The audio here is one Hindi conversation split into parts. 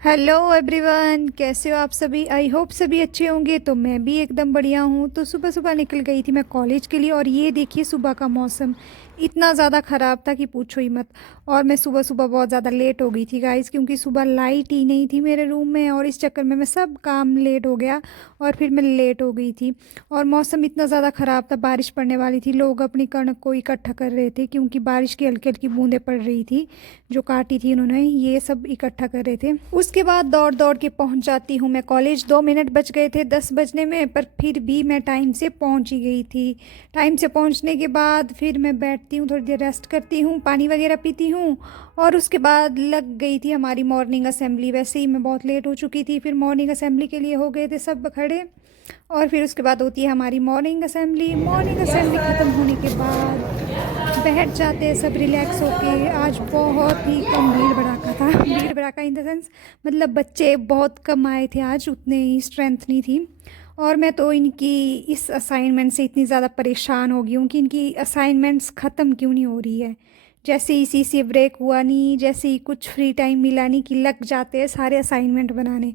हेलो एवरीवन, कैसे हो आप सभी। आई होप सभी अच्छे होंगे। तो मैं भी एकदम बढ़िया हूँ। तो सुबह सुबह निकल गई थी मैं कॉलेज के लिए, और ये देखिए सुबह का मौसम इतना ज़्यादा ख़राब था कि पूछो ही मत। और मैं सुबह सुबह बहुत ज़्यादा लेट हो गई थी गाइस, क्योंकि सुबह लाइट ही नहीं थी मेरे रूम में, और इस चक्कर में मैं सब काम लेट हो गया और फिर मैं लेट हो गई थी। और मौसम इतना ज़्यादा ख़राब था, बारिश पड़ने वाली थी। लोग अपनी कणक को इकट्ठा कर रहे थे, क्योंकि बारिश की हल्की हल्की बूंदें पड़ रही थी जो काटी थी उन्होंने, ये सब इकट्ठा कर रहे थे। उसके बाद दौड़ दौड़ के पहुंच जाती हूँ मैं कॉलेज। 2 मिनट बच गए थे 10 बजने में, पर फिर भी मैं टाइम से पहुंच ही गई थी। टाइम से पहुंचने के बाद फिर मैं बैठती हूँ, थोड़ी देर रेस्ट करती हूँ, पानी वगैरह पीती हूँ, और उसके बाद लग गई थी हमारी मॉर्निंग असेंबली। वैसे ही मैं बहुत लेट हो चुकी थी, फिर मॉर्निंग असेंबली के लिए हो गए थे सब खड़े। और फिर उसके बाद होती है हमारी मॉर्निंग असेंबली। मॉर्निंग असेंबली ख़त्म होने के बाद बैठ जाते हैं सब रिलैक्स होके। आज बहुत ही कम भीड़ भड़ाका था। भीड़ भड़ाका इन द सेंस मतलब बच्चे बहुत कम आए थे आज, उतने ही स्ट्रेंथ नहीं थी। और मैं तो इनकी इस असाइनमेंट से इतनी ज़्यादा परेशान हो गई हूँ कि इनकी असाइनमेंट्स ख़त्म क्यों नहीं हो रही है। जैसे ही इसी से ब्रेक हुआ नहीं, जैसे ही कुछ फ्री टाइम मिला नहीं, कि लग जाते हैं सारे असाइनमेंट बनाने।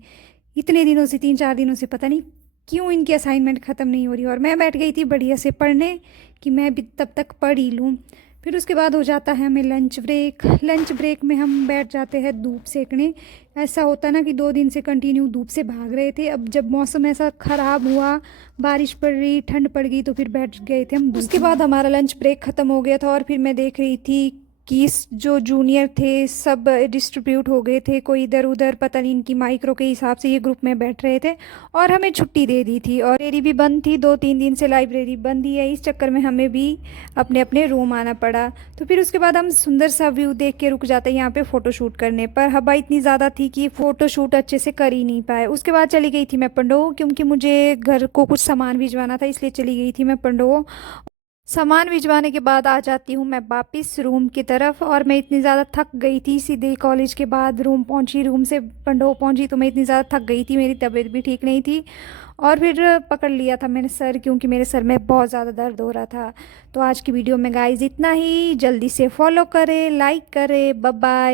इतने दिनों से, 3 4 दिनों से पता नहीं क्यों इनकी असाइनमेंट ख़त्म नहीं हो रही। और मैं बैठ गई थी बढ़िया से पढ़ने कि मैं भी तब तक पढ़ ही लूँ। फिर उसके बाद हो जाता है हमें लंच ब्रेक। लंच ब्रेक में हम बैठ जाते हैं धूप सेकने। ऐसा होता ना कि 2 दिन से कंटिन्यू धूप से भाग रहे थे, अब जब मौसम ऐसा ख़राब हुआ, बारिश पड़ रही, ठंड पड़ गई, तो फिर बैठ गए थे हम। उसके बाद हमारा लंच ब्रेक ख़त्म हो गया था, और फिर मैं देख रही थी कि जो जूनियर थे सब डिस्ट्रीब्यूट हो गए थे, कोई इधर उधर, पता नहीं इनकी माइक्रो के हिसाब से ये ग्रुप में बैठ रहे थे। और हमें छुट्टी दे दी थी, और लाइब्रेरी भी बंद थी। 2 3 दिन से लाइब्रेरी बंद ही है, इस चक्कर में हमें भी अपने अपने रूम आना पड़ा। तो फिर उसके बाद हम सुंदर सा व्यू देख के रुक जाते हैं यहाँ पे फ़ोटो शूट करने, पर हवा इतनी ज़्यादा थी कि फ़ोटो शूट अच्छे से कर ही नहीं पाए। उसके बाद चली गई थी मैं पंडो, क्योंकि मुझे घर को कुछ सामान भिजवाना था, इसलिए चली गई थी मैं पंडो। सामान भिजवाने के बाद आ जाती हूँ मैं वापस रूम की तरफ। और मैं इतनी ज़्यादा थक गई थी, सीधे कॉलेज के बाद रूम पहुँची, रूम से पंडो पहुँची, तो मैं इतनी ज़्यादा थक गई थी, मेरी तबीयत भी ठीक नहीं थी। और फिर पकड़ लिया था मैंने सर, क्योंकि मेरे सर में बहुत ज़्यादा दर्द हो रहा था। तो आज की वीडियो में गाइस इतना ही। जल्दी से फॉलो करें, लाइक करें, बाय बाय।